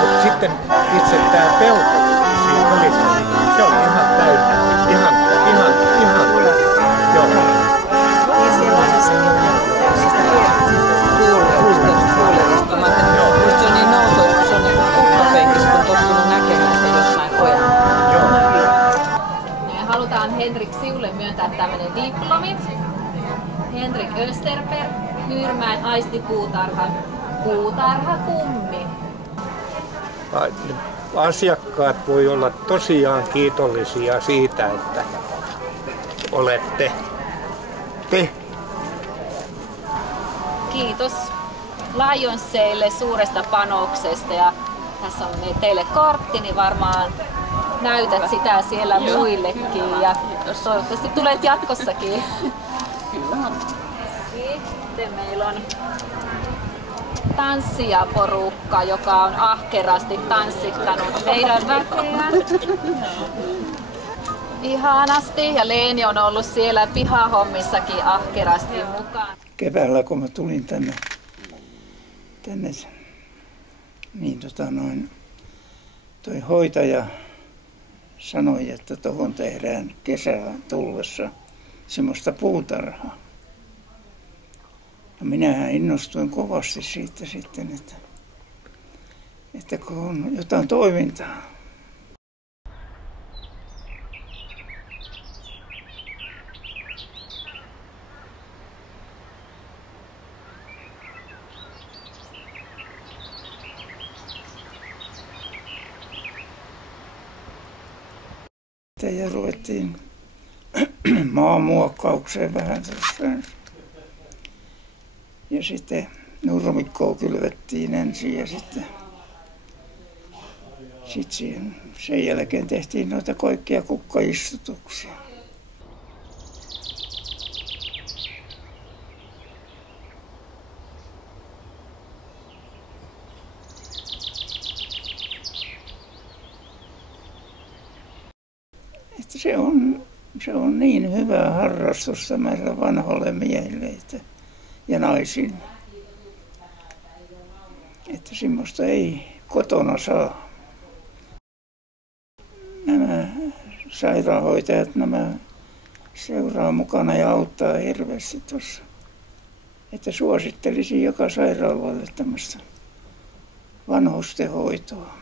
Mutta sitten itse tämä pelto siinä välissä, niin se oli ihan täynnä. Ihan. Joo. Ja siellä on se kuuleellista. Musta se on niin nouto, että se on niin kukkapenkissä, kun tottunut näkemään se jossain ojalla. Joo. Me halutaan Henrik Siulle myöntää tämmöinen diplomi. Henrik Österberg, Myyrmäen aistipuutarhan puutarhakummi. Asiakkaat voi olla tosiaan kiitollisia siitä, että olette te. Kiitos Lionsseille suuresta panoksesta ja tässä on teille kortti, niin varmaan näytät sitä siellä muillekin ja toivottavasti tulet jatkossakin. Sitten meillä on tanssijaporukka, joka on ahkerasti tanssittanut meidän väkeä. Ihanasti ja Leeni on ollut siellä pihahommissakin ahkerasti mukaan. Keväällä kun mä tulin tänne niin toi hoitaja sanoi, että tuohon tehdään kesään tullessa semmoista puutarhaa. Ja minähän innostuin kovasti siitä sitten, että kun on jotain toimintaa. Ja ruvettiin maamuokkaukseen vähän tuossa. Ja sitten nurmikkoa kylvettiin ensin ja sitten sen jälkeen tehtiin noita kaikkia kukkaistutuksia. Että se on niin hyvä harrastus meillä vanhoille miehille ja naisille, että semmoista ei kotona saa. Nämä sairaanhoitajat seuraa mukana ja auttaa hirveästi tuossa. Että suosittelisin joka sairaalalle tämmöistä vanhustenhoitoa.